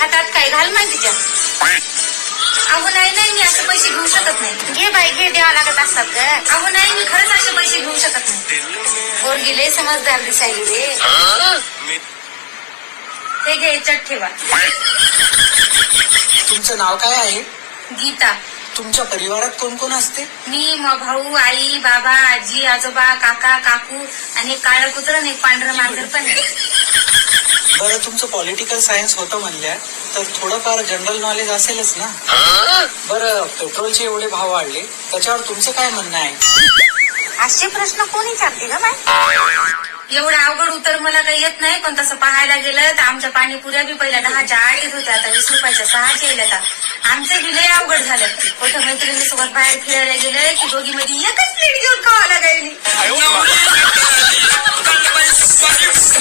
हातात काय घाल माहितीच्या. अहो नाही मी असे पैसे घेऊ शकत नाही. घे बाई घे, द्यावा लागत असतात ग. अहो नाही मी खरंच असे पैसे घेऊ शकत नाही. पोरगी लय समजदार दिसायली रे. हे घे चट ठेवा. तुमचं नाव काय आहे? गीता. तुमच्या परिवारात कोण कोण असते? मी भाऊ, आई, बाबा, आजी, आजोबा, काका, काकू आणि एक काळं कुत्रं आणि एक पांढरं मांजर पण आहे. बरं, तुमचं पॉलिटिकल सायन्स होतं म्हणल्या तर थोडंफार जनरल नॉलेज असेलच ना. बरं, पेट्रोलचे एवढे भाव वाढले त्याच्यावर तुमचं काय म्हणणं आहे? असे प्रश्न कोणी विचारते ग बाई? एवढं अवघड उत्तर मला काही येत नाही, पण तसं पाहायला गेलं तर आमच्या पाणीपुऱ्या बी पहिल्या 10च्या 8 येत होत्या, आता 20 रुपयाच्या 6 केल्या. आमचं बी लय अवघड झालं. कुठं मैत्रिणीसोबत बाहेर फिरायला गेलं की दोघी मध्ये एकच प्लेट घेऊन खावा लागायली.